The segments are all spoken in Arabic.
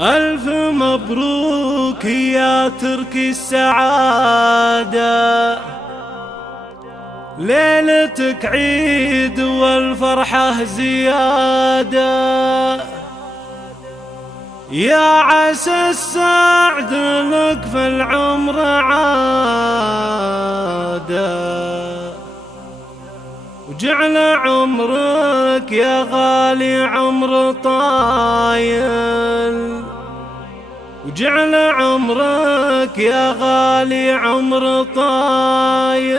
ألف مبروك يا تركي السعادة، ليلتك عيد والفرحة زيادة، يا عسى السعد لك في العمر عادة، وجعل عمرك يا غالي عمر طايل، وجعل عمرك يا غالي عمر طايل.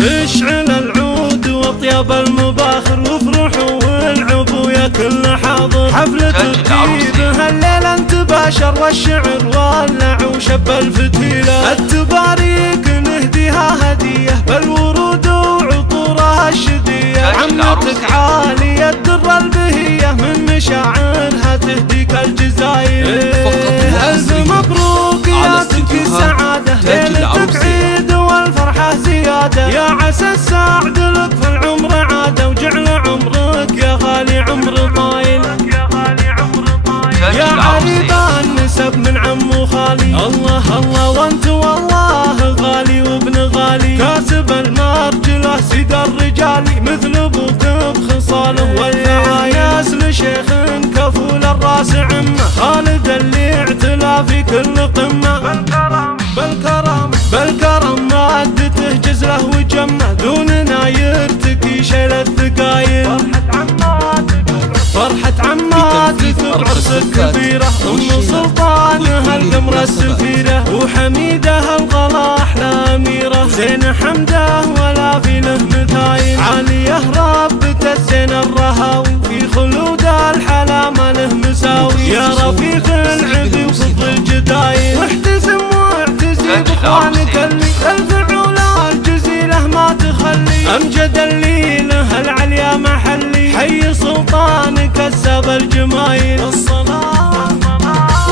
اشعل العود واطيب المباخر، وافرحوا والعبوا يا كل حاضر، حفلة الطيب هالليلة انتباشر، والشعر ولع وشب الفتيلة، التباريك نهديها هدية بالورود وعطورها الشدية، عمتك عالية الدر البهية من مشاعرها تهديك الجزاير. ألف مبروك يا تركي السعادة، ليلتك عيد والفرحة زيادة، يا عسى السعد لك في العمر عادة، وجعل عمرك يا غالي عمر طايل، يا عريض النسب من عم وخالي، الله الله وانت والله غالي وابن غالي، كاسب المرجله سيد الرجالي، مثل ابوك بخصاله والفعايس، لشيخ كفول الراس عمه، خالد اللي اعتلى في كل قمه، بالكرم مادته جزله وجمه، دوننا يرتكي شيل الثقايل، فرحة عماتك بعرسك كبيرة، أم سلطانها القمرة السفيرة، وحميدها الغلا أحلى أميرة، زين حمده ولا في له مثايل، عالية ربة الزين الرهاوي، في خلود الحلا ما له مساوي، يا رفيق العبي وفض الجدايل، واحتزم واعتزي باخوانك اللي الفعول الجزيلة ما تخلي، أمجد الليلة العليا محلي، حي سلطانك كسب الجمايل،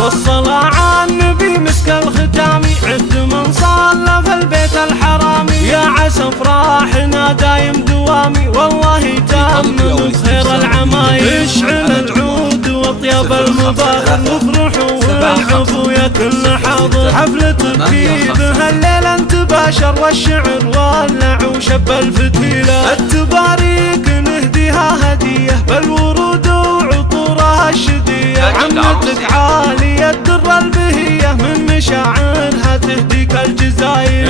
والصلاة على النبي مسك الختامي، عد من صلى في البيت الحرامي، يا عسى افراحنا دايم دوامي، والله تام خير العمايل، اشعل العود واطيب المباخر، وافرحوا والعبوا يا كل حاضر، حفلة الطيب هالليلة انتباشر، والشعر ولع وشب الفتيلة، التباريك نهديها هدية بالورود وعطورها الشدية، عمتك عالية الدر البهية من مشاعرها تهديك الجزاير.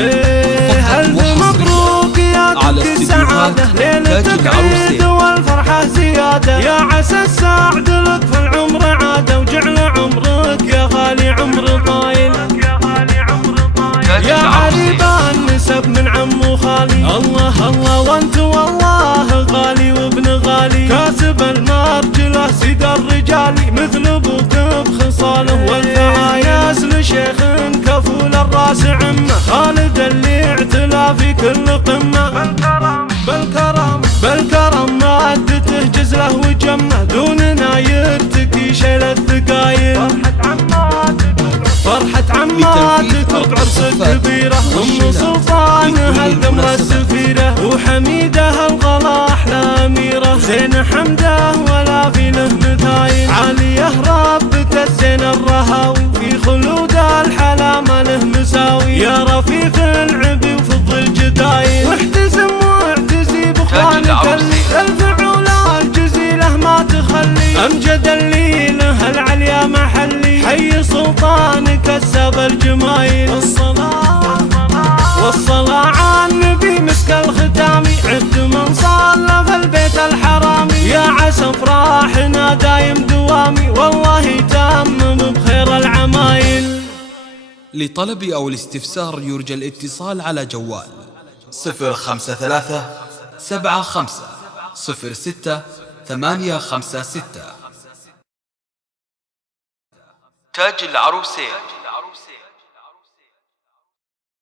ألف مبروك يا تركي السعادة، ليلتك عيد والفرحة زيادة، يا عسى السعد لك في العمر عادة، وجعل عمرك يا غالي عمر طايل، يا عريض النسب من عم وخالي، الله الله وانت والله غالي وابن غالي، كاسب المرجله سيد الرجالي، مثل ابوك بخصاله والفعايس، لشيخ كفول الراس عمه، خالد اللي اعتلى في كل قمه، بالكرم مادته جزله وجمه، دوننا يرتكي شيل الثقايل، فرحة عماتك بعرسك كبيرة، أم سلطانها القمرة السفيرة، وحميدها الغلا أحلى أميرة، زين حمده ولا في له مثايل، عالية ربة الزين الرهاوي، في خلود الحلا ما له مساوي، يا رفيق العبي وفض الجدايل، واحتزم واعتزي باخوانك اللي الفعول الجزيلة ما تخلي، أمجد الليلة العليا محلي، حي سلطانك كسب الجمايل، والصلاة على النبي مسك الختامي، عد من صلى في البيت الحرامي، يا عسى افراحنا دايم دوامي، والله تامم بخير العمايل. لطلب أو الاستفسار يرجى الاتصال على جوال 0537506 856. تاج العروسين.